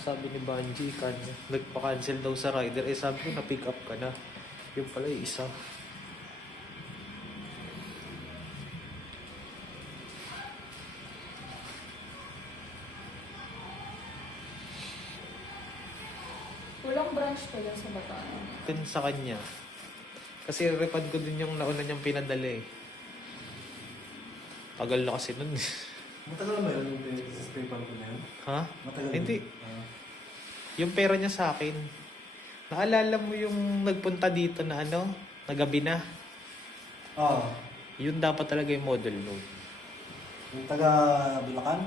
sabi ni Banji, nagpa-cancel daw sa rider. Eh sabi ko, na-pick up ka na. Yung pala yung isa. Walang branch pa yan sa Bataan. Dun sa kanya. Kasi refund ko din yung nauna niyang pinadala eh. Tagal na kasi nun. Matagal ba yun yung spray pan ko na yun? Ha? Matagal Hindi. Ah. Yung pera niya sa akin. Naalala mo yung nagpunta dito na ano? Nagabi na. Oo. Yun dapat talaga yung model load. Yung taga Bulacan?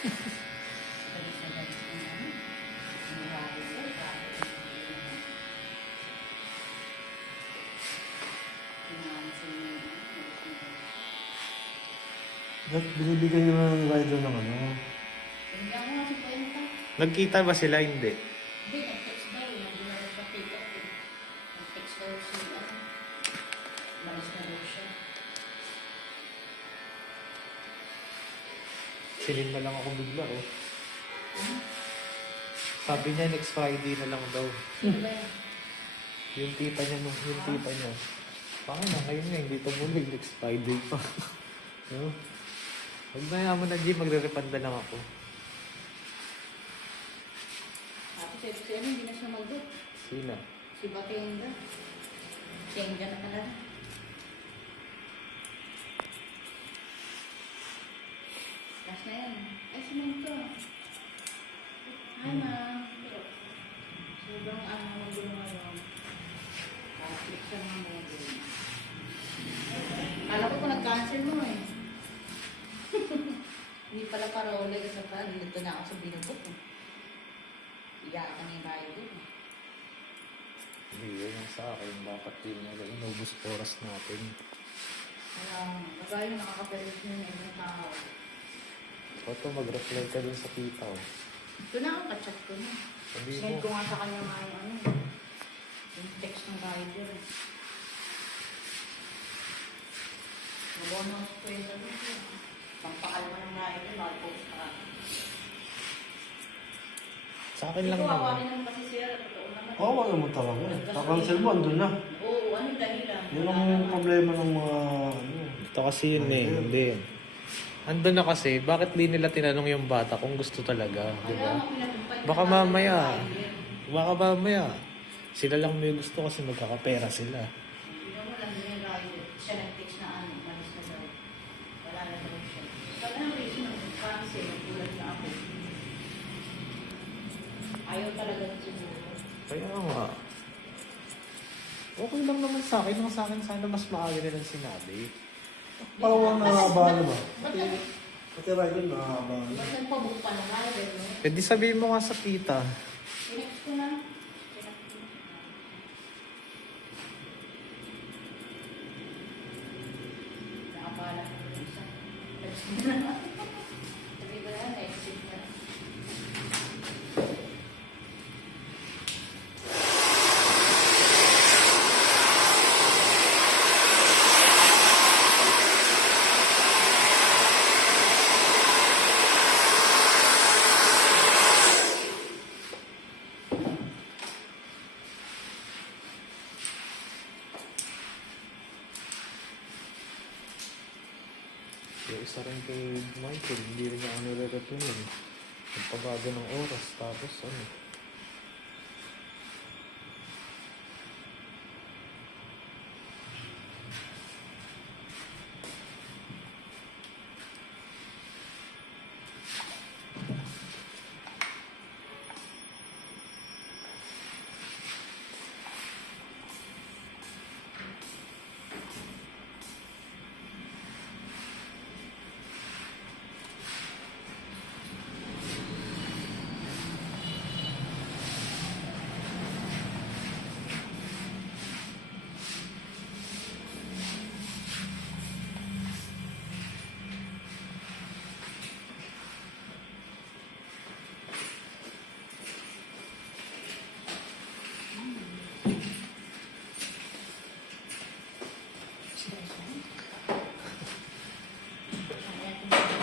Galit na galit yung ano. Siniwari ko, bakit hindi na. Pinansin niya yun. Galit na galit. Ba't binibigyan nyo ng rider ng ano? Hindi ako nga si Kwenta. Nagkita ba sila? Hindi. Hindi, nag-text daw. Hindi na rin siya pick up eh. Nag-text daw siya. Balis na daw siya. Silin na lang ako bigla, oh. Sabi niya, next Friday na lang daw. Sino ba yan? Yung tita niya, yung tita niya. Baka na, ngayon nga, hindi tumulig. Next Friday pa. No? Huwag na yaman na, G. Magre-refund na lang ako. Tapos si ano, hindi na siya mag-book. Sino? Si Batenga. Tenga na talaga. Last na yan. Ay, simanto. Hi, ma'am. Pero, sobrang ano, magulo ngayon. Click siya ng mobile. Kala ko kung nag-cancel mo eh. Hindi pala parole kasi pa. Nilito na ako sa binubok eh. Iyakan niya yung bayo din eh. Hindi, yun yung sa akin. Dapat din nila inubos oras natin. Kaya yung nakakapelos niyo yung ibang tao. Ito, mag-reply ka dun sa tita, oh. Ito na ako, kachat ko na. Sabi Send mo. ko nga sa kanya nga yung ano. Yung text ng rider. Nabonus ko yung sabi ko. Pampakalma ng rider, mag-post ka. Sa akin lang Ito, naman. awarin naman kasi siya. Totoo naman. Oo, naman talaga. Kakancel mo, andun na. Oo, ano yung dahilan? Yun ang problema ng mga ano. Ito kasi yun eh. Hindi. Andun na kasi, bakit di nila tinanong yung bata kung gusto talaga, di Kaya ba? nga pinatumpad Baka ng mamaya. rider. Baka mamaya. Sila lang may gusto kasi magkakapera sila. Hindi mo lang yung rider. Siya nag-text na ano, malis na daw. Wala na daw siya. Sabi ng reason, cancel, tulad na ako. Ayaw talaga siguro. Kaya nga. Okay lang naman sa akin. Ang sa akin sana mas maaga nilang sinabi. Parang nakakabala ba? Ba't Pati rider nakakabala. nagpabook pa ng rider, no? Eh di sabihin mo nga sa tita. Tinext ko na. Nakabala ko yung isa. Text mo na. Sabi ko na, exit na. Yung isa rin kay Michael, hindi rin niya ako nire-reply. Nagpabago ng oras, tapos ano.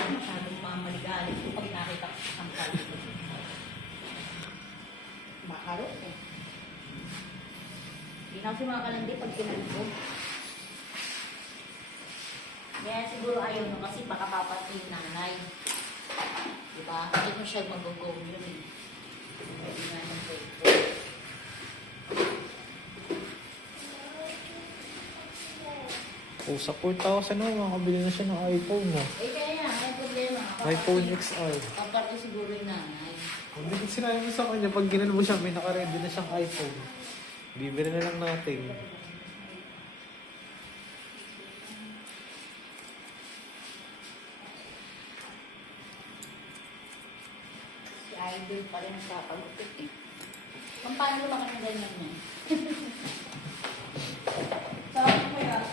Masyadong mamaligalit ko pag nakita ko sa kanya. Makarot eh. Hindi na kasi mga kalandi pag tinanong. Kaya siguro ayaw no kasi baka papatay yung nanay. Diba? Hindi mo siya mag-go yun eh. Hindi nga ng Facebook. Oh, sa 4,000 na, makakabili na siya ng iPhone na. Eh kaya, may problema. iPhone XR. Papatay siguro yung nanay. Hindi ko sinabi mo sa kanya, pag ginano mo siya, may naka-ready na siyang iPhone. Bibili na lang natin. idol pa rin nagpapagupit eh. Kung paano lumaki ng ganyan niya? Sarap mo kaya.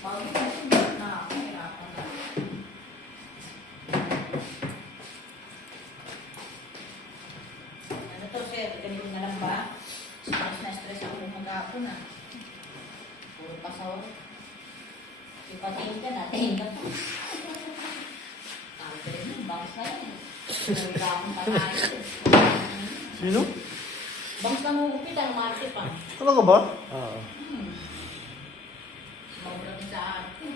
Pag susunod na ako, hirapan na. Ano to, sir? Ganito na lang ba? Stress na stress ako maghapon ah. Puro pasaw. Ipatingin ka na, tingin ka pa. Sabi rin yung bangs na yun. Nagka akong panahin. Sino? Bangs na mugupit ang marte pa. Talaga ba? Oo. Sumabula ka sa akin.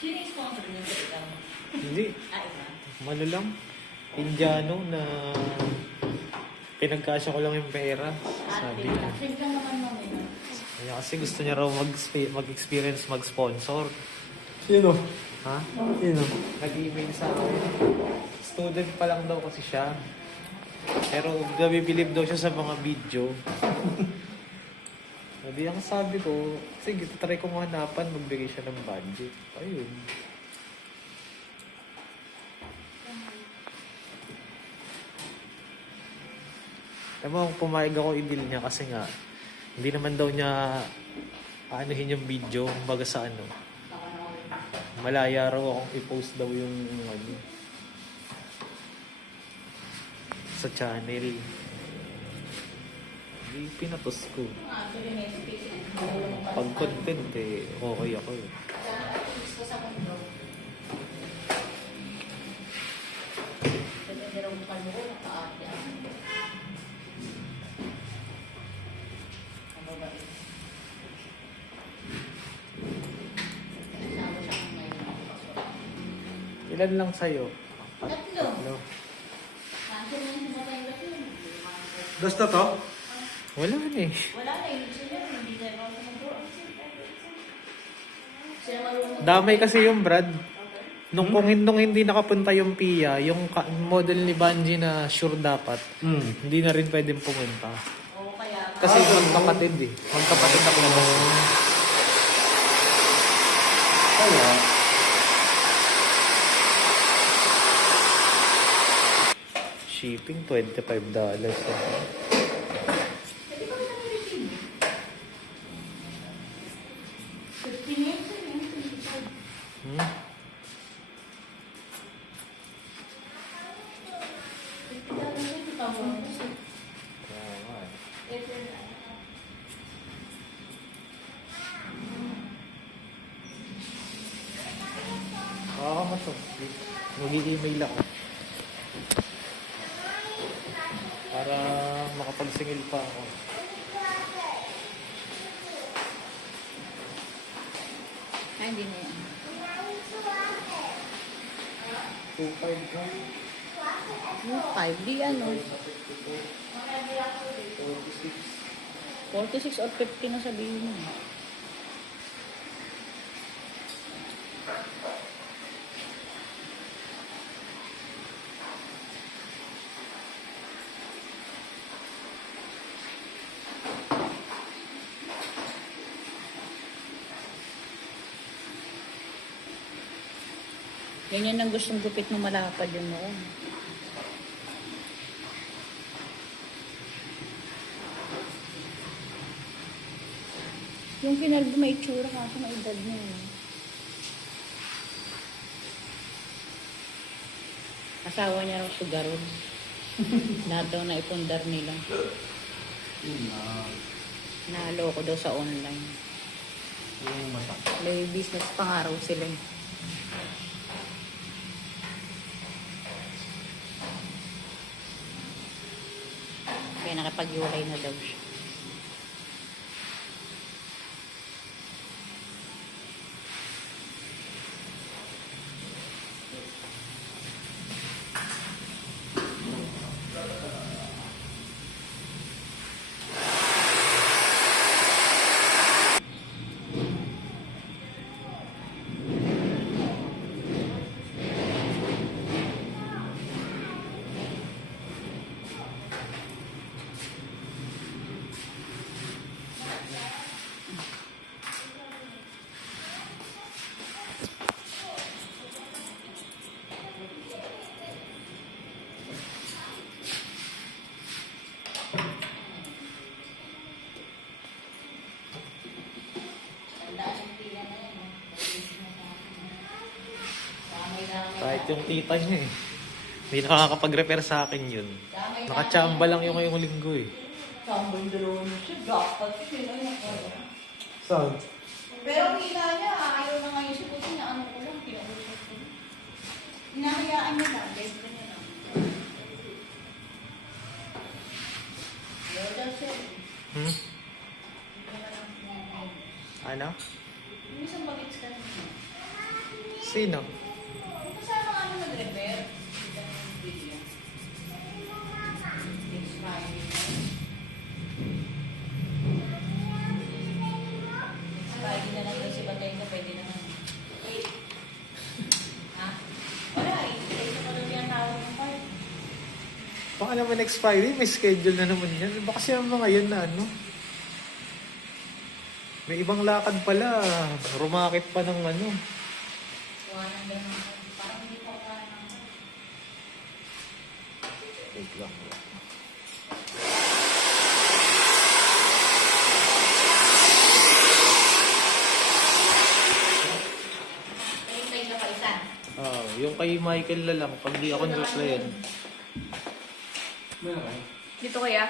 Sino yung sponsor niyo sa ikaw? Hindi. Ah, iba. Ano lang. Indiano na pinagkasya ko lang yung pera. Sabi niya. Same ka naman namin. Kaya kasi gusto niya raw mag-experience mag-sponsor. Sino? Ha? Sino? Nag-email sa akin. Student pa lang daw kasi siya. Pero nabibilib daw siya sa mga video. Ang sabi ko, sige, try ko hanapan, magbigay siya ng budget. Ayun. Alam mo, pumayag ako i-deal niya kasi nga, hindi naman daw niya aanuhin yung video, baga sa ano. Malaya raw akong i-post daw yung ano, sa channel. Hindi pinatos ko. Pag content eh, okay ako eh. Sa mundo. Depende raw sa kanila, nakaarte ako. Ano ba eh? Kasama siya kung ngayon. Ilan lang sa'yo? Tatlo. Ano? Cancer na yung sinatay ba yun? Basta to? Wala na eh. Wala na, hindi sila. Hindi tayo pa sumuro. Sila marunong. Damay kasi yung Brad. Nung hindi nakapunta yung Pia, yung model ni Banji na sure dapat, hindi na rin pwedeng pumunta. Oo, kaya. Kasi magkapatid eh. Magkapatid ako na Kaya. shipping, $25. Pwede ba kita i-receive? 15 years yun, 25. Hmm? Kaya nga eh. Makakamatong. Mag-i-email ako. Para makapagsingil pa ako. Ay, hindi na yan. 2.5 ka? 5, di ano. 46 or 50 na sabihin mo. Ganyan ang gustong gupit mo malapad yun noon. Yung kinalbo may itsura kaso may edad na yun. Asawa niya raw sugarod. Lahat daw na ipundar nila. Naloko daw sa online. Yung mata. May business pa nga raw sila. Kaya nakapag-iwalay na daw siya. yung tita niya eh. Hindi nakakapag-repair sa akin yun. Nakachamba lang yung ngayong linggo eh. Sambo yung dalawa na siya. Dapat. Sino yung Saan? Pero kita niya, ayaw na ngayon si Putin na ano ko lang, pinausap ko. Hinahayaan niya lang, best ko niya lang. Ayaw daw siya. Hmm? Hindi naman ang pinakain. Ano? Yung isang bagets ka naman. Sino? Yung kasama nga nung nag-repair. Kita niya yung video. It's fine. Pwede na lang daw si Batay ko, pwede naman. Ha? Wala eh. Ito pa daw yung tawag ng part. Baka naman next Friday, may schedule na naman yan. Baka siya mga yun na ano. May ibang lakad pala. Rumakit pa ng ano. Kuha ng ganun. Parang hindi pa kuha ng... Wait lang. Hintay ka pa isa. Yung kay Michael na lang, pag di ako nurse na yan. Meron kayo? Dito kaya?